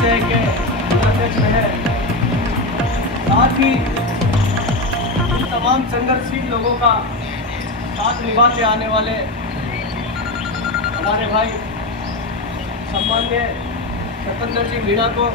से के अध्यक्ष है, साथ ही तमाम संघर्षशील लोगों का साथ निभाते आने वाले हमारे भाई सम्मान्य सतेंद्र जी मीणा को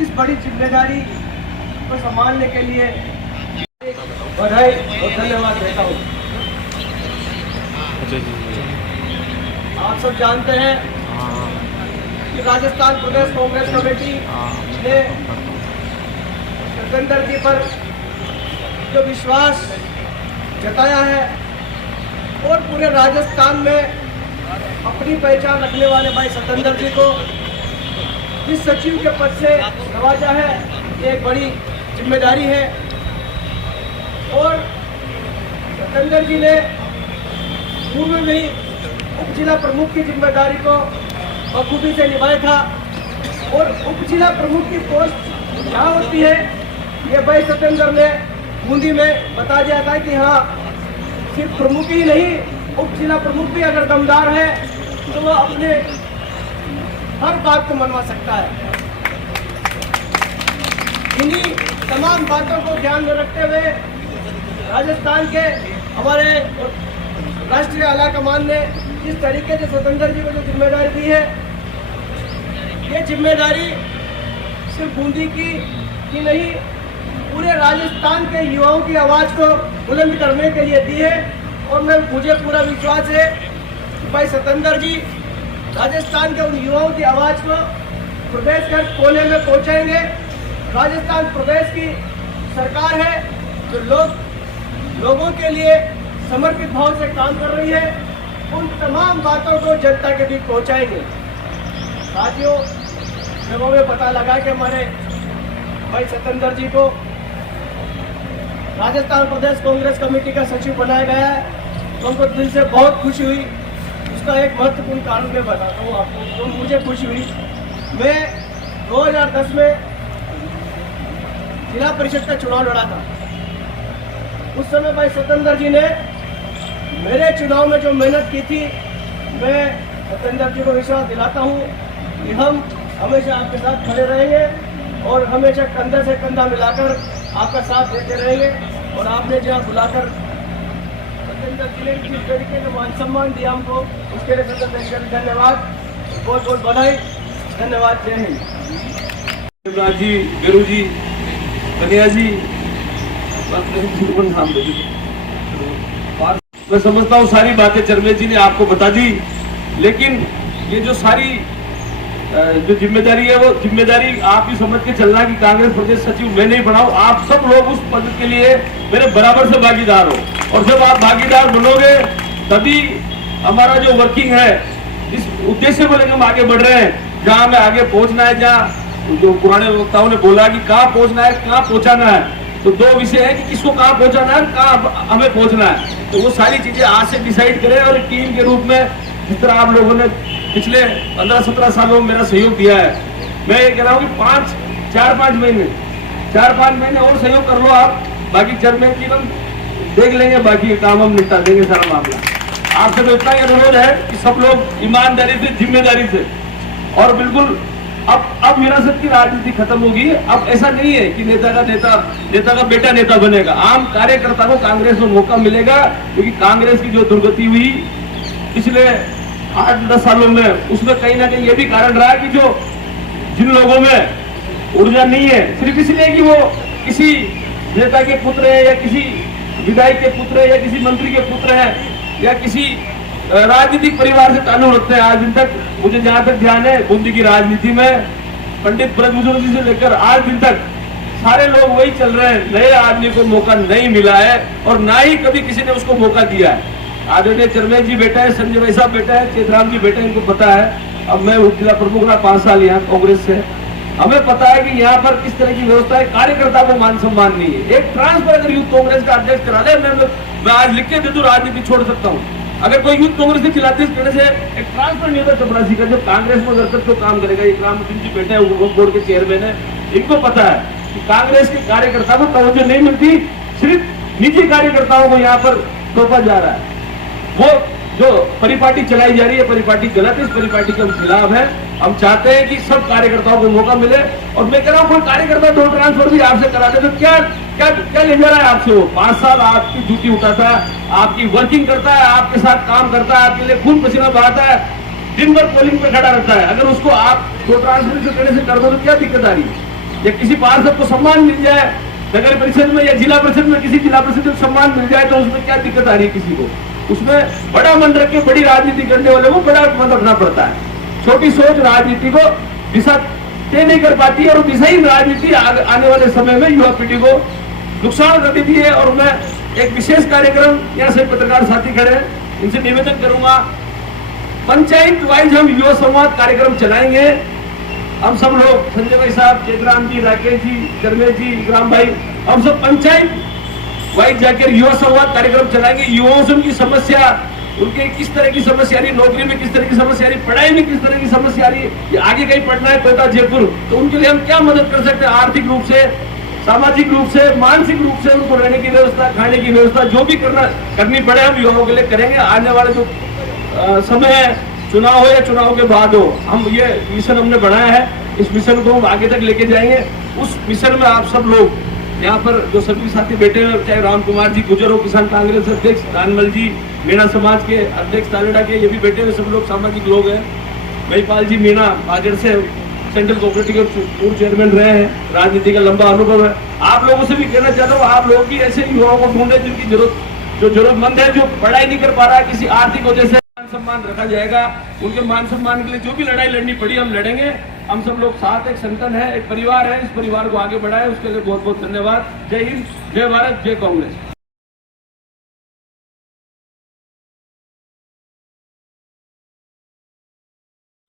इस बड़ी जिम्मेदारी को संभालने के लिए बधाई और धन्यवाद देता हूँ। आप सब जानते हैं कि राजस्थान प्रदेश कांग्रेस कमेटी ने सतेंद्र जी पर जो विश्वास जताया है और पूरे राजस्थान में अपनी पहचान रखने वाले भाई सतेंद्र जी को इस सचिव के पद से नवाजा है, ये एक बड़ी जिम्मेदारी है। और सतेंद्र जी ने पूर्व में ही उप जिला प्रमुख की जिम्मेदारी को बखूबी से निभाया था और उप जिला प्रमुख की पोस्ट क्या होती है ये भाई सतेंद्र ने बूंदी में बता दिया था कि हाँ, सिर्फ प्रमुख ही नहीं, उप जिला प्रमुख भी अगर दमदार है तो वह अपने हर बात को मनवा सकता है। इन्हीं तमाम बातों को ध्यान में रखते हुए राजस्थान के हमारे राष्ट्रीय आला कमान ने जिस तरीके से सतेंद्र जी को जो जिम्मेदारी दी है, ये जिम्मेदारी सिर्फ बूंदी की नहीं, पूरे राजस्थान के युवाओं की आवाज़ को बुलंद करने के लिए दी है। और मुझे पूरा विश्वास है कि भाई सतेंद्र जी राजस्थान के उन युवाओं की आवाज़ को प्रदेश के कोने में पहुंचाएंगे। राजस्थान प्रदेश की सरकार है जो लोगों के लिए समर्पित भाव से काम कर रही है, उन तमाम बातों को जनता के बीच पहुंचाएंगे। साथियों, जब हमें पता लगा कि हमारे भाई सतेंद्र जी को राजस्थान प्रदेश कांग्रेस कमेटी का सचिव बनाया गया है तो हमको दिल से बहुत खुशी हुई। उसका एक महत्वपूर्ण कारण मैं बताता हूँ आपको, तो मुझे खुशी हुई। मैं 2010 में जिला परिषद का चुनाव लड़ा था। उस समय भाई सतेंद्र जी ने मेरे चुनाव में जो मेहनत की थी, मैं सतेंद्र जी को विश्वास दिलाता हूँ कि हम हमेशा आपके साथ खड़े रहेंगे और हमेशा कंधे से कंधा मिलाकर आपका साथ देते रहेंगे। और आपने जहाँ बुलाकर सतेंद्र जी ने जिस तरीके से मान सम्मान दिया हमको, उसके लिए सतेंद्र जी का धन्यवाद, बहुत बहुत बधाई, धन्यवाद, जय हिंद। जी, गुरु जी, कन्हैया जी, मैं समझता हूँ सारी बातें चरमेल जी ने आपको बता दी, लेकिन ये जो सारी जो जिम्मेदारी है वो जिम्मेदारी आप ही समझ के चलना कि कांग्रेस प्रदेश सचिव मैं नहीं बनाऊं, आप सब लोग उस पद के लिए मेरे बराबर से भागीदार हो। और जब आप भागीदार बनोगे तभी हमारा जो वर्किंग है, इस उद्देश्य को लेकर हम आगे बढ़ रहे हैं। जहां हमें आगे पहुंचना है, जहाँ जो पुराने वक्ताओं ने बोला कि कहाँ पहुंचना है, कहाँ पहुंचाना है, तो दो विषय है कि किसको कहाँ पहुंचाना है, कहाँ हमें पहुंचना है। तो वो सारी चीजें आज से डिसाइड करें और टीम के रूप में जिस तरह आप लोगों ने पिछले 15-17 सालों में मेरा सहयोग दिया है, मैं ये कह रहा हूँ कि 4-5 महीने और सहयोग कर लो आप। बाकी चेयरमैन की हम देख लेंगे, बाकी काम हम निपटा देंगे सारा मामला। आपसे तो इतना ही अनुरोध है कि सब लोग ईमानदारी से, जिम्मेदारी से, और बिल्कुल अब विरासत की राजनीति खत्म होगी। अब ऐसा नहीं है कि नेता का बेटा नेता बनेगा। आम कार्यकर्ता को कांग्रेस में मौका मिलेगा, क्योंकि कांग्रेस की जो दुर्गति हुई पिछले 8-10 सालों में, उसमें कहीं ना कहीं ये भी कारण रहा कि जिन लोगों में ऊर्जा नहीं है, सिर्फ इसलिए कि वो किसी नेता के पुत्र है या किसी विधायक के पुत्र है या किसी मंत्री के पुत्र है या किसी राजनीतिक परिवार से ताल्लुक रखते हैं। आज दिन तक मुझे जहां तक ध्यान है, बूंदी की राजनीति में पंडित ब्रजभूषण जी से लेकर आज दिन तक सारे लोग वही चल रहे हैं। नए आदमी को मौका नहीं मिला है और ना ही कभी किसी ने उसको मौका दिया है। आदरणीय चरमेल जी बेटा है, संजय भाई साहब बेटा है, चेतराम जी बेटा है, इनको पता है। अब मैं उप जिला प्रमुख रहा 5 साल यहाँ कांग्रेस से, हमें पता है कि यहाँ पर किस तरह की व्यवस्था है। कार्यकर्ता को मान सम्मान नहीं है। एक ट्रांसफर अगर यूथ कांग्रेस का अध्यक्ष करा दे, मैं आज लिख के दे दूं, राजनीति छोड़ सकता हूँ। अगर कोई यूथ कांग्रेस के खिलाफ इस तरह से एक ट्रांसफर नहीं होता चपरासी का, जब कांग्रेस में अगर तो काम करेगा। ये रामचंद्र जी बेटे हैं, बोर्ड के चेयरमैन है, इनको पता है कि कांग्रेस के कार्यकर्ता को तवज्जो नहीं मिलती, सिर्फ निजी कार्यकर्ताओं को यहाँ पर सौंपा जा रहा है। वो जो परिपाटी चलाई जा रही है, परिपाटी गलत है, इस परिपाटी के हम खिलाफ है। हम चाहते हैं कि सब कार्यकर्ताओं को मौका मिले। और मैं कह रहा हूँ कोई कार्यकर्ता दो ट्रांसफर भी आपसे करा दे तो क्या क्या क्या ले जा रहा है आपसे? वो 5 साल आपकी ड्यूटी उठाता है, आपकी वर्किंग करता है, आपके साथ काम करता है, आपके लिए खून पसीना बहाता है, दिन भर पोलिंग पे खड़ा रहता है। अगर उसको आप दो ट्रांसफर से करने से कर दो तो क्या दिक्कत आ रही है? या किसी पार्षद को सम्मान मिल जाए नगर परिषद में या जिला परिषद में, किसी जिला परिषद को सम्मान मिल जाए तो उसमें क्या दिक्कत आ रही है किसी को? उसमें बड़ा मन रख के बड़ी राजनीति करने वाले को बड़ा मन रखना पड़ता है। छोटी सोच राजनीति को दिशा तय नहीं कर पाती है और दिशाहीन राजनीति आने वाले समय में युवा पीढ़ी को नुकसान कर देती है। और मैं एक विशेष कार्यक्रम, यहाँ से पत्रकार साथी खड़े हैं, इनसे निवेदन करूंगा, पंचायत वाइज हम युवा संवाद कार्यक्रम चलाएंगे। हम सब लोग, संजय भाई साहब, चेतराम जी, राकेश जी, धर्मेश जी, इकराम भाई, हम सब पंचायत वाइज जाकर युवा संवाद कार्यक्रम चलाएंगे। युवाओं से उनकी समस्या, उनके किस तरह की समस्या आ रही, नौकरी में किस तरह की समस्या आ रही, पढ़ाई में किस तरह की समस्या आ रही है, या आगे कहीं पढ़ना है कोयटा जयपुर, तो उनके लिए हम क्या मदद कर सकते हैं, आर्थिक रूप से, सामाजिक रूप से, मानसिक रूप से, उनको रहने की व्यवस्था, खाने की व्यवस्था, जो भी करनी पड़े हम युवाओं के लिए करेंगे। आने वाले जो समय है, चुनाव हो या चुनाव के बाद हो, हम ये मिशन हमने बनाया है, इस मिशन को हम आगे तक लेके जाएंगे। उस मिशन में आप सब लोग यहाँ पर जो सभी साथी बैठे हैं, चाहे राम कुमार जी गुजर हो, किसान कांग्रेस अध्यक्ष दानमल जी, मीणा समाज के अध्यक्ष तालेडा के, ये भी बैठे हुए सब लोग सामाजिक लोग हैं। महिपाल जी मीणा बागड़ से सेंट्रल कोऑपरेटिव के पूर्व चेयरमैन रहे हैं, राजनीति का लंबा अनुभव है। आप लोगों से भी कहना चाहता हूँ, आप लोग भी ऐसे युवाओं को ढूंढे जिनकी जरूरतमंद है, जो पढ़ाई नहीं कर पा रहा है, किसी आर्थिक वजह से मान सम्मान रखा जाएगा। उनके मान सम्मान के लिए जो भी लड़ाई लड़नी पड़ी हम लड़ेंगे। हम सब लोग साथ एक संगठन है, एक परिवार है, इस परिवार को आगे बढ़ाए, उसके लिए बहुत बहुत धन्यवाद। जय हिंद, जय भारत, जय कांग्रेस।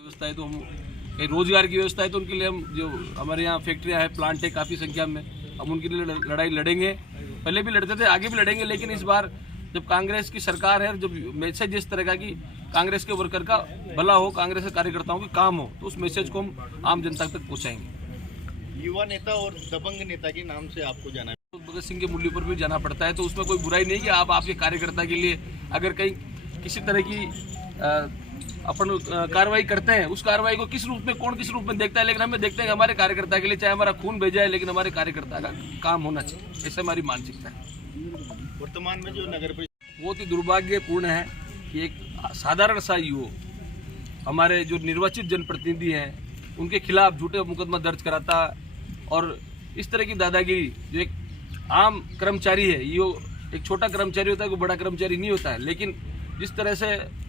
व्यवस्था है तो हम रोजगार की व्यवस्था है तो उनके लिए हम, जो हमारे यहाँ फैक्ट्रियाँ हैं, प्लांट है काफ़ी संख्या में, हम उनके लिए लड़ाई लड़ेंगे। पहले भी लड़ते थे, आगे भी लड़ेंगे, लेकिन इस बार जब कांग्रेस की सरकार है, जब मैसेज इस तरह का कि कांग्रेस के वर्कर का भला हो, कांग्रेस के कार्यकर्ताओं के काम हो, तो उस मैसेज को हम आम जनता तक पहुँचाएंगे। युवा नेता और दबंग नेता के नाम से आपको जाना है, तो भगत सिंह के मूल्य पर भी जाना पड़ता है, तो उसमें कोई बुराई नहीं कि आप आपके कार्यकर्ता के लिए अगर कहीं किसी तरह की अपन कार्रवाई करते हैं, उस कार्रवाई को किस रूप में, कौन किस रूप में देखता है, लेकिन हमें देखते हैं कि हमारे कार्यकर्ता के लिए चाहे हमारा खून भेजा है, लेकिन हमारे कार्यकर्ता का काम होना चाहिए, ऐसे हमारी मानसिकता है। वर्तमान में जो नगर परिषद बहुत ही दुर्भाग्यपूर्ण है कि एक साधारण सा युवा हमारे जो निर्वाचित जनप्रतिनिधि हैं उनके खिलाफ झूठे मुकदमा दर्ज कराता, और इस तरह की दादागिरी, जो एक आम कर्मचारी है, ये एक छोटा कर्मचारी होता है, कोई बड़ा कर्मचारी नहीं होता है, लेकिन जिस तरह से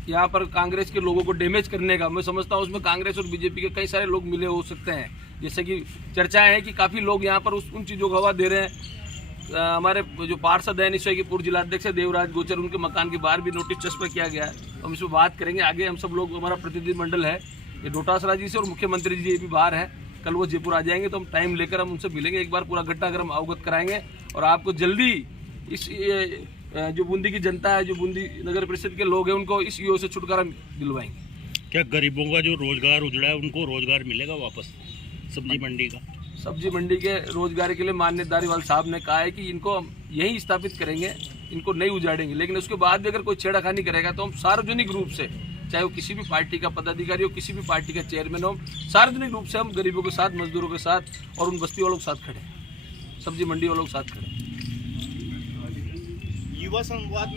यहाँ पर कांग्रेस के लोगों को डैमेज करने का, मैं समझता हूँ उसमें कांग्रेस और बीजेपी के कई सारे लोग मिले हो सकते हैं। जैसे कि चर्चाएं हैं कि काफ़ी लोग यहाँ पर उन चीज़ों को हवा दे रहे हैं। हमारे जो पार्षद है निश्चय के पूर्व जिलाध्यक्ष है देवराज गोचर, उनके मकान के बाहर भी नोटिस चस्पा किया गया है। हम इसमें बात करेंगे आगे। हम सब लोग, हमारा प्रतिनिधिमंडल है ये डोटासरा जी से और मुख्यमंत्री जी ये भी बाहर है, कल वो जयपुर आ जाएंगे, तो हम टाइम लेकर हम उनसे मिलेंगे, एक बार पूरा घटनाक्रम अवगत कराएंगे और आपको जल्दी इस जो बूंदी की जनता है, जो बूंदी नगर परिषद के लोग हैं, उनको इस योग से छुटकारा दिलवाएंगे। क्या गरीबों का जो रोजगार उजड़ा है उनको रोजगार मिलेगा वापस? सब्जी मंडी का, सब्जी मंडी के रोजगार के लिए माननीय दारीवाल साहब ने कहा है कि इनको हम यहीं स्थापित करेंगे, इनको नहीं उजाड़ेंगे, लेकिन उसके बाद भी अगर कोई छेड़खानी करेगा तो हम सार्वजनिक रूप से, चाहे वो किसी भी पार्टी का पदाधिकारी हो, किसी भी पार्टी का चेयरमैन हो, सार्वजनिक रूप से हम गरीबों के साथ, मजदूरों के साथ और उन बस्ती वालों के साथ खड़े, सब्जी मंडी वालों के साथ खड़े। युवा संवाद में